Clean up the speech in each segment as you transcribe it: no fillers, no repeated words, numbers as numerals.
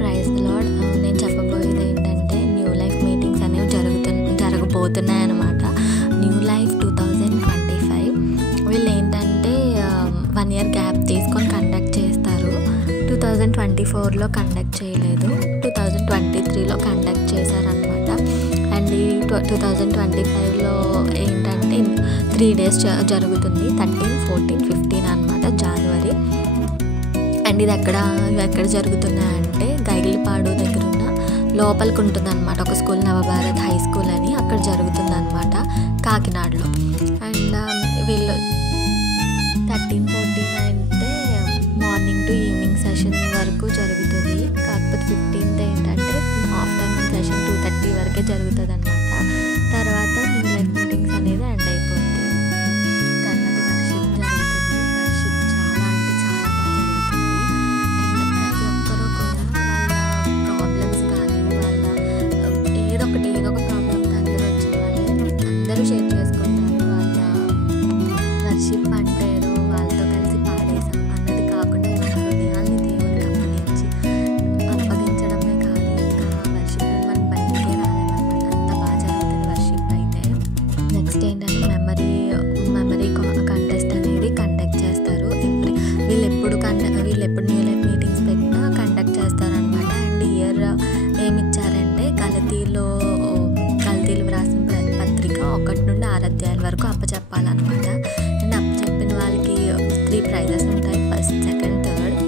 Praise the lord. నేను చెప్పబోయేది ఏంటంటే న్యూ లైఫ్ మీటింగ్స్ అనేవి జరగబోతున్నాయి అన్నమాట. న్యూ లైఫ్ 2025 వీళ్ళు ఏంటంటే 1 year గ్యాప్ తీసుకొని కండక్ట్ చేస్తారు. 2024లో కండక్ట్ చేయలేదు, 2023లో కండక్ట్ చేశారనమాట. అండ్ ఈ 2025లో ఏంటంటే 3 days జరుగుతుంది, 13, 14, 15 అనమాట జనవరి. అండ్ ఇది ఎక్కడ జరుగుతున్నాయంటే గైగిలిపాడు దగ్గర ఉన్న లోపలికి ఉంటుంది అనమాట ఒక స్కూల్, నవభారత్ హై స్కూల్ అని, అక్కడ జరుగుతుంది అనమాట కాకినాడలో. అండ్ వీళ్ళు 13, 14 అంటే మార్నింగ్ టు ఈవినింగ్ సెషన్ వరకు జరుగుతుంది. కాకపోతే 15th ఏంటంటే ఆఫ్టర్నూన్ సెషన్ 2:30 వరకే జరుగుతుంది అనమాట. తర్వాత న్యూ లైఫ్ మీటింగ్స్ అనేది ఎండ్ అయిపోతుంది. తర్వాత వర్షిప్ జరుగుతుంది. వర్షిప్ చాలా అంటే చాలా బాగా జరుగుతుంది. అండ్ ప్రతి ఒక్కరూ కూడా వాళ్ళ ప్రాబ్లమ్స్ కానీ వాళ్ళ ఏదో ఒక ప్రాబ్లమ్తో అందరూ వచ్చిన వాళ్ళు అందరూ షేర్ చేసుకుంటారు. వాళ్ళ వర్షిప్ అంటే ఏదో వాళ్ళతో కలిసి పాడేసాం అన్నది కాకుండా మన హృదయాల్ని దేవుడికి అప్పగించడమే కాదు, ఇంకా వర్షిప్ మనం బయటికే రాలేమన్నమాట. అంత బాగా జరుగుతుంది వర్షిప్ అయితే. నెక్స్ట్ ఏంటంటే మెమరీ కంటెస్ట్ అనేది కండక్ట్ చేస్తారు. వీళ్ళు ఎప్పుడు న్యూ లైఫ్ మీటింగ్స్ పెట్టినా కండక్ట్ చేస్తారనమాట. అండ్ ఇయర్ ఏమిచ్చారంటే కల్తీలు వ్రాసిన పత్రిక 1 నుండి 6 అధ్యాయాల వరకు అప్పచెప్పాలన్నమాట. అండ్ అప్పచెప్పిన వాళ్ళకి 3 prizes ఉంటాయి, ఫస్ట్, సెకండ్, థర్డ్.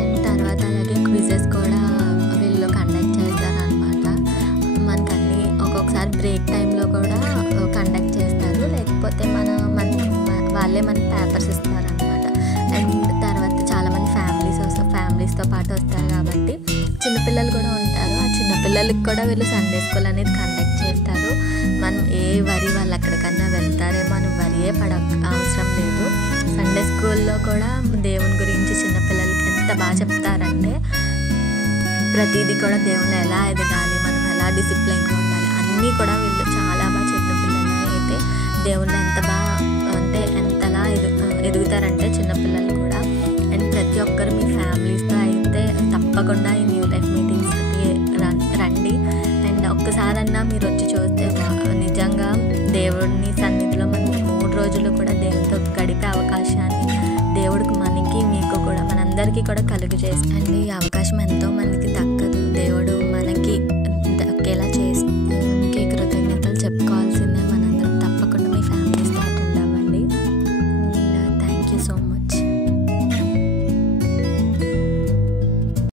అండ్ తర్వాత అలాగే క్విజెస్ కూడా వీళ్ళు కండక్ట్ చేస్తారనమాట. మనకన్నీ ఒక్కొక్కసారి బ్రేక్ టైంలో కూడా కండక్ట్ చేస్తారు, లేకపోతే వాళ్ళే మనకి పేపర్స్ ఇస్తారనమాట. అండ్ తర్వాత చాలామంది ఫ్యామిలీస్తో పాటు వస్తారు కాబట్టి చిన్నపిల్లలు కూడా ఉంటారు. ఆ చిన్నపిల్లలకి కూడా వీళ్ళు సండే స్కూల్ అనేది కండక్ట్ చేస్తారు. మనం వాళ్ళు ఎక్కడికన్నా వెళ్తారేమో అని వరియే అవసరం లేదు. సండే స్కూల్లో కూడా దేవుని గురించి చిన్నపిల్లలకి ఎంత బాగా చెప్తారంటే ప్రతిదీ కూడా దేవుళ్ళు ఎలా ఎదగాలి, మనం ఎలా డిసిప్లైన్గా ఉండాలి అన్నీ కూడా వీళ్ళు చాలా బాగా చిన్నపిల్లల్ని అయితే దేవుళ్ళు ఎంతలా ఎదుగుతారంటే చిన్నపిల్లలు కూడా. అండ్ ప్రతి ఒక్కరు మీ ఫ్యామిలీస్తో అయితే తప్పకుండా ఈ న్యూ లైఫ్ మీటింగ్స్కి రండి. అండ్ ఒక్కసారన్నా మీరు వచ్చి చూస్తే నిజంగా దేవుడిని సన్నిధిలో మనం 3 రోజులు కూడా దేవుడితో గడిపే అవకాశాన్ని దేవుడికి మీకు కూడా మనందరికీ కూడా కలుగజేస్తుంది. అండ్ ఈ అవకాశం ఎంతో మందికి దక్కదు. దేవుడు